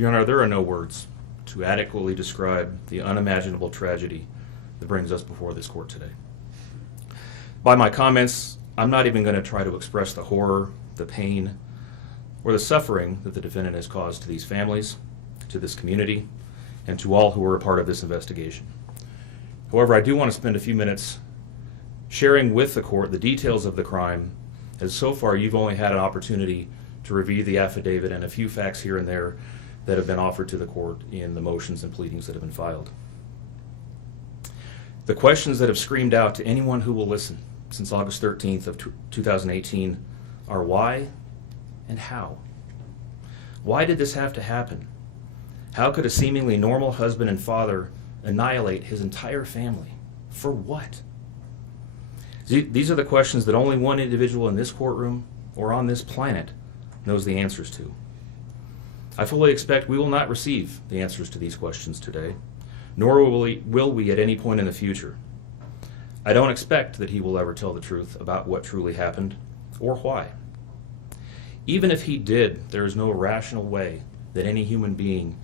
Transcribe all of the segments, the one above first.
Your Honor, there are no words to adequately describe the unimaginable tragedy that brings us before this court today. By my comments, I'm not even going to try to express the horror, the pain, or the suffering that the defendant has caused to these families, to this community, and to all who were a part of this investigation. However, I do want to spend a few minutes sharing with the court the details of the crime, as so far you've only had an opportunity to review the affidavit and a few facts here and there that have been offered to the court in the motions and pleadings that have been filed. The questions that have screamed out to anyone who will listen since August 13th of 2018 are why and how. Why did this have to happen? How could a seemingly normal husband and father annihilate his entire family? For what? These are the questions that only one individual in this courtroom or on this planet knows the answers to. I fully expect we will not receive the answers to these questions today, nor will we at any point in the future. I don't expect that he will ever tell the truth about what truly happened or why. Even if he did, there is no rational way that any human being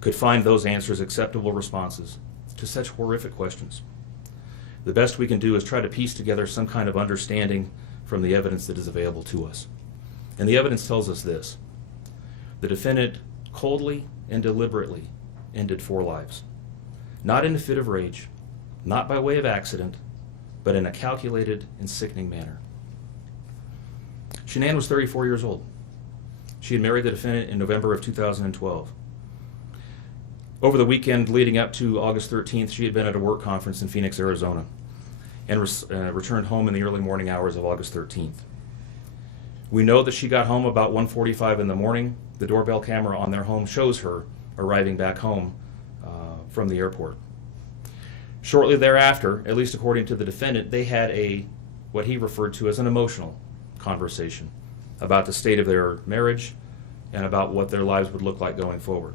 could find those answers acceptable responses to such horrific questions. The best we can do is try to piece together some kind of understanding from the evidence that is available to us. And the evidence tells us this: the defendant coldly and deliberately ended 4 lives, not in a fit of rage, not by way of accident, but in a calculated and sickening manner. Shannon was 34 years old. She had married the defendant in November of 2012. Over the weekend leading up to August 13th, she had been at a work conference in Phoenix, Arizona, and returned home in the early morning hours of August 13th. We know that she got home about 1:45 in the morning. The doorbell camera on their home shows her arriving back home from the airport. Shortly thereafter, at least according to the defendant, they had what he referred to as an emotional conversation about the state of their marriage and about what their lives would look like going forward.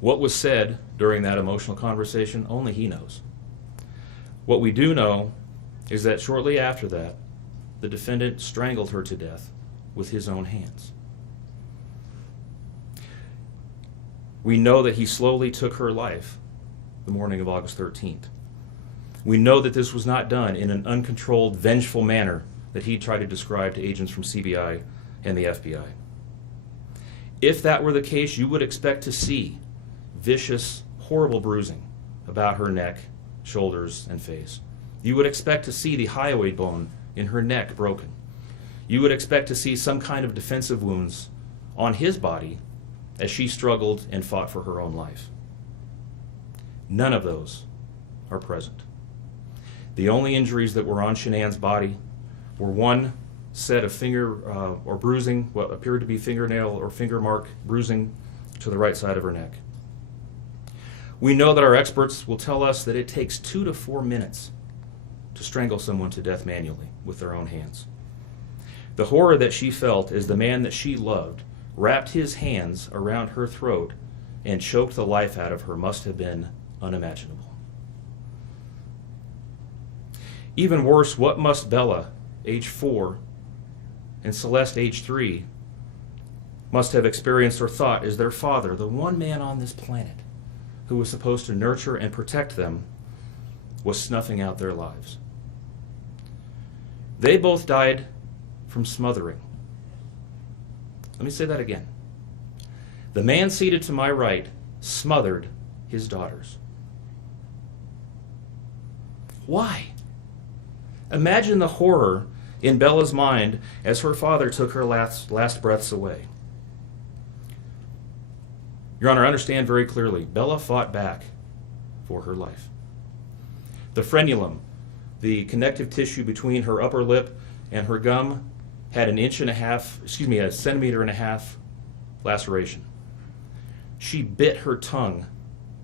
What was said during that emotional conversation, only he knows. What we do know is that shortly after that, the defendant strangled her to death with his own hands. We know that he slowly took her life the morning of August 13th. We know that this was not done in an uncontrolled, vengeful manner that he tried to describe to agents from CBI and the FBI. If that were the case, you would expect to see vicious, horrible bruising about her neck, shoulders, and face. You would expect to see the hyoid bone in her neck broken. You would expect to see some kind of defensive wounds on his body as she struggled and fought for her own life. None of those are present. The only injuries that were on Shannon's body were one set of finger or bruising, what appeared to be fingernail or finger mark bruising to the right side of her neck. We know that our experts will tell us that it takes 2 to 4 minutes to strangle someone to death manually with their own hands. The horror that she felt as the man that she loved wrapped his hands around her throat and choked the life out of her must have been unimaginable. Even worse, what must Bella, age 4, and Celeste, age 3, must have experienced or thought as their father, the one man on this planet who was supposed to nurture and protect them, was snuffing out their lives. They both died from smothering. Let me say that again. The man seated to my right smothered his daughters. Why? Imagine the horror in Bella's mind as her father took her last breaths away. Your Honor, understand very clearly, Bella fought back for her life. The frenulum, the connective tissue between her upper lip and her gum, had a 1.5 centimeter laceration. She bit her tongue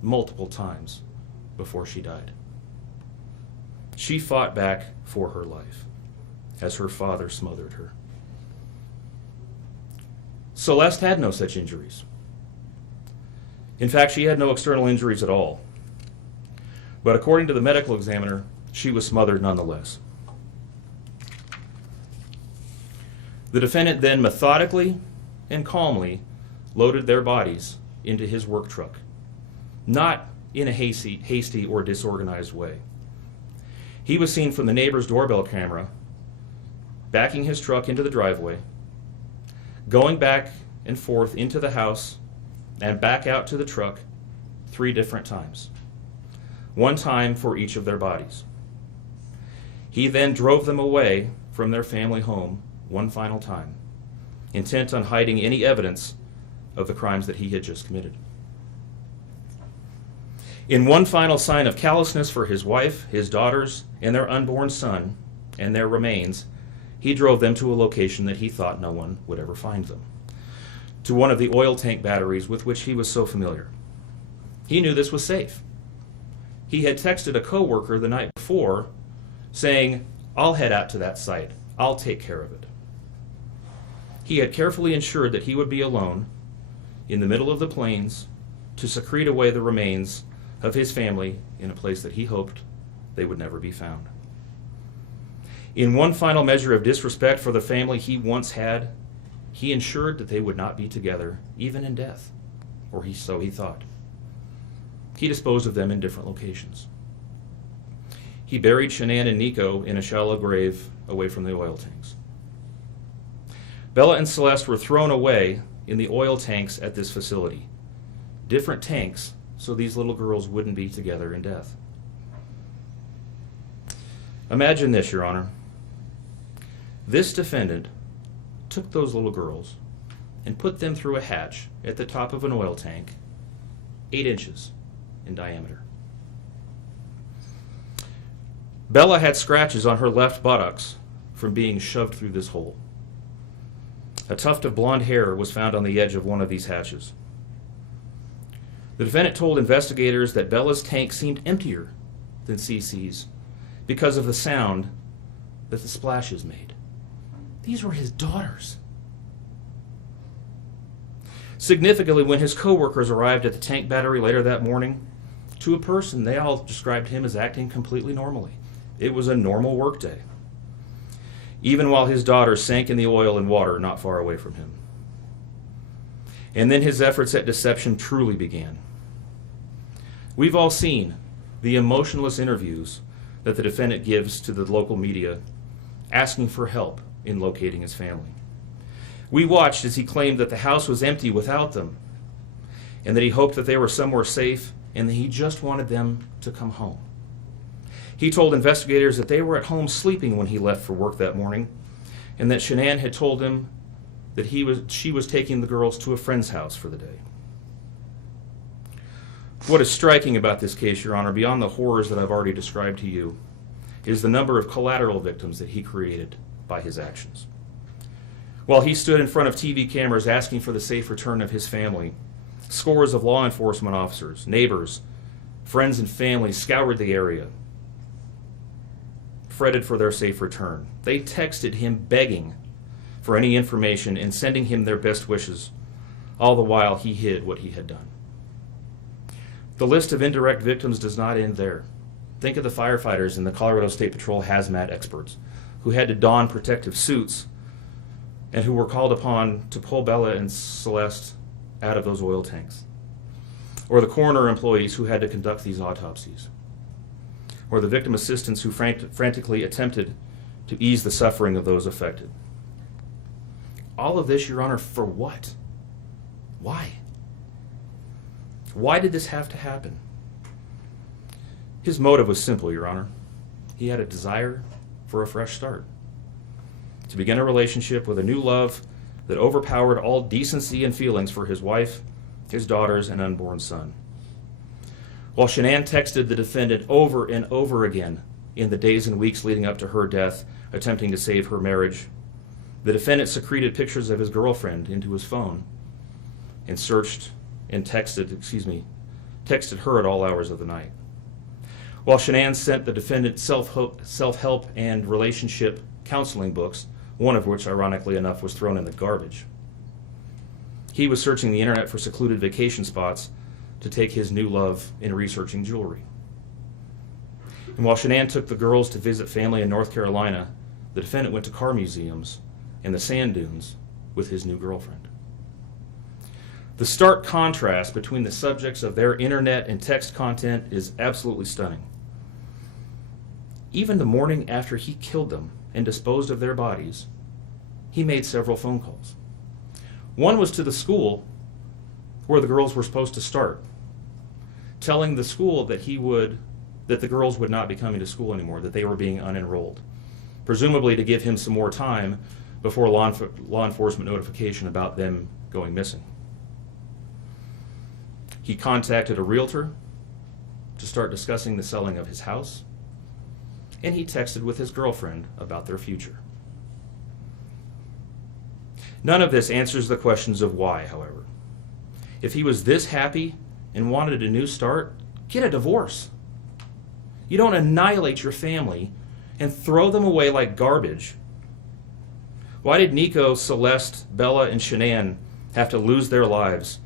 multiple times before she died. She fought back for her life as her father smothered her. Celeste had no such injuries. In fact, she had no external injuries at all. But according to the medical examiner, she was smothered nonetheless. The defendant then methodically and calmly loaded their bodies into his work truck, not in a hasty or disorganized way. He was seen from the neighbor's doorbell camera backing his truck into the driveway, going back and forth into the house and back out to the truck 3 different times, 1 time for each of their bodies. He then drove them away from their family home 1 final time, intent on hiding any evidence of the crimes that he had just committed. In 1 final sign of callousness for his wife, his daughters, and their unborn son, and their remains, he drove them to a location that he thought no one would ever find them, to one of the oil tank batteries with which he was so familiar. He knew this was safe. He had texted a coworker the night before saying, "I'll head out to that site. I'll take care of it." He had carefully ensured that he would be alone in the middle of the plains to secrete away the remains of his family in a place that he hoped they would never be found. In 1 final measure of disrespect for the family he once had, he ensured that they would not be together, even in death, or so he thought. He disposed of them in different locations. He buried Shannon and Nico in a shallow grave away from the oil tanks. Bella and Celeste were thrown away in the oil tanks at this facility. Different tanks, so these little girls wouldn't be together in death. Imagine this, Your Honor. This defendant took those little girls and put them through a hatch at the top of an oil tank, 8 inches in diameter. Bella had scratches on her left buttocks from being shoved through this hole. A tuft of blonde hair was found on the edge of one of these hatches. The defendant told investigators that Bella's tank seemed emptier than CC's because of the sound that the splashes made. These were his daughters. Significantly, when his coworkers arrived at the tank battery later that morning, to a person, they all described him as acting completely normally. It was a normal workday, even while his daughters sank in the oil and water not far away from him. And then his efforts at deception truly began. We've all seen the emotionless interviews that the defendant gives to the local media, asking for help in locating his family. We watched as he claimed that the house was empty without them, and that he hoped that they were somewhere safe, and that he just wanted them to come home. He told investigators that they were at home sleeping when he left for work that morning, and that Shannon had told him that she was taking the girls to a friend's house for the day. What is striking about this case, Your Honor, beyond the horrors that I've already described to you, is the number of collateral victims that he created by his actions. While he stood in front of TV cameras asking for the safe return of his family, scores of law enforcement officers, neighbors, friends, and family scoured the area, fretted for their safe return. They texted him begging for any information and sending him their best wishes, all the while he hid what he had done. The list of indirect victims does not end there. Think of the firefighters and the Colorado State Patrol hazmat experts who had to don protective suits and who were called upon to pull Bella and Celeste out of those oil tanks. Or the coroner employees who had to conduct these autopsies. Or the victim assistants who frantically attempted to ease the suffering of those affected. All of this, Your Honor, for what? Why? Why did this have to happen? His motive was simple, Your Honor. He had a desire for a fresh start, to begin a relationship with a new love that overpowered all decency and feelings for his wife, his daughters, and unborn son. While Shannon texted the defendant over and over again in the days and weeks leading up to her death, attempting to save her marriage, the defendant secreted pictures of his girlfriend into his phone and searched and texted her at all hours of the night. While Shannon sent the defendant self-help and relationship counseling books, one of which, ironically enough, was thrown in the garbage. He was searching the internet for secluded vacation spots to take his new love in researching jewelry. And while Shannon took the girls to visit family in North Carolina, the defendant went to car museums and the sand dunes with his new girlfriend. The stark contrast between the subjects of their internet and text content is absolutely stunning. Even the morning after he killed them and disposed of their bodies, he made several phone calls. One was to the school where the girls were supposed to start, telling the school that the girls would not be coming to school anymore, that they were being unenrolled, presumably to give him some more time before law enforcement notification about them going missing. He contacted a realtor to start discussing the selling of his house, and he texted with his girlfriend about their future. None of this answers the questions of why, however. If he was this happy and wanted a new start, get a divorce. You don't annihilate your family and throw them away like garbage. Why did Nico, Celeste, Bella, and Shannon have to lose their lives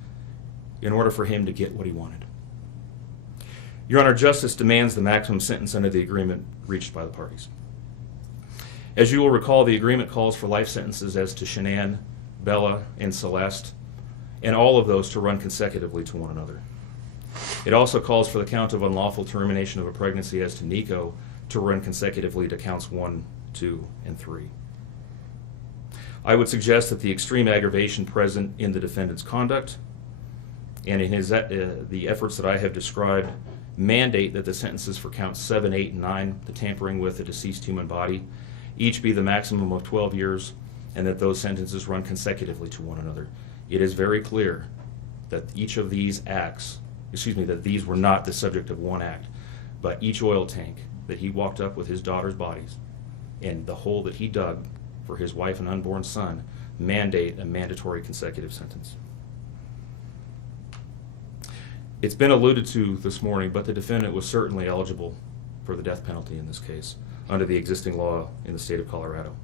in order for him to get what he wanted? Your Honor, justice demands the maximum sentence under the agreement reached by the parties. As you will recall, the agreement calls for life sentences as to Shannon, Bella, and Celeste, and all of those to run consecutively to one another. It also calls for the count of unlawful termination of a pregnancy as to Nico to run consecutively to counts 1, 2, and 3. I would suggest that the extreme aggravation present in the defendant's conduct and in the efforts that I have described mandate that the sentences for counts 7, 8, and 9, the tampering with a deceased human body, each be the maximum of 12 years, and that those sentences run consecutively to one another. It is very clear that each of these acts, that these were not the subject of one act, but each oil tank that he walked up with his daughter's bodies and the hole that he dug for his wife and unborn son mandate a mandatory consecutive sentence. It's been alluded to this morning, but the defendant was certainly eligible for the death penalty in this case under the existing law in the state of Colorado.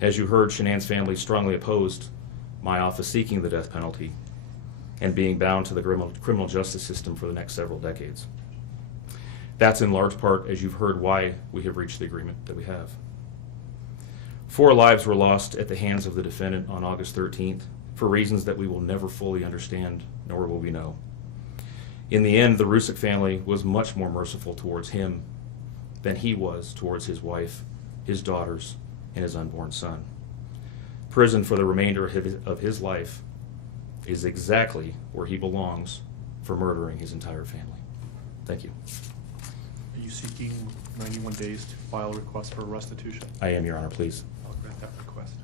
As you heard, Shannon's family strongly opposed my office seeking the death penalty and being bound to the criminal justice system for the next several decades. That's in large part, as you've heard, why we have reached the agreement that we have. 4 lives were lost at the hands of the defendant on August 13th for reasons that we will never fully understand, nor will we know. In the end, the Rourke family was much more merciful towards him than he was towards his wife, his daughters, and his unborn son. Prison for the remainder of his life is exactly where he belongs for murdering his entire family. Thank you. Are you seeking 91 days to file a request for restitution? I am, Your Honor, please. I'll grant that request.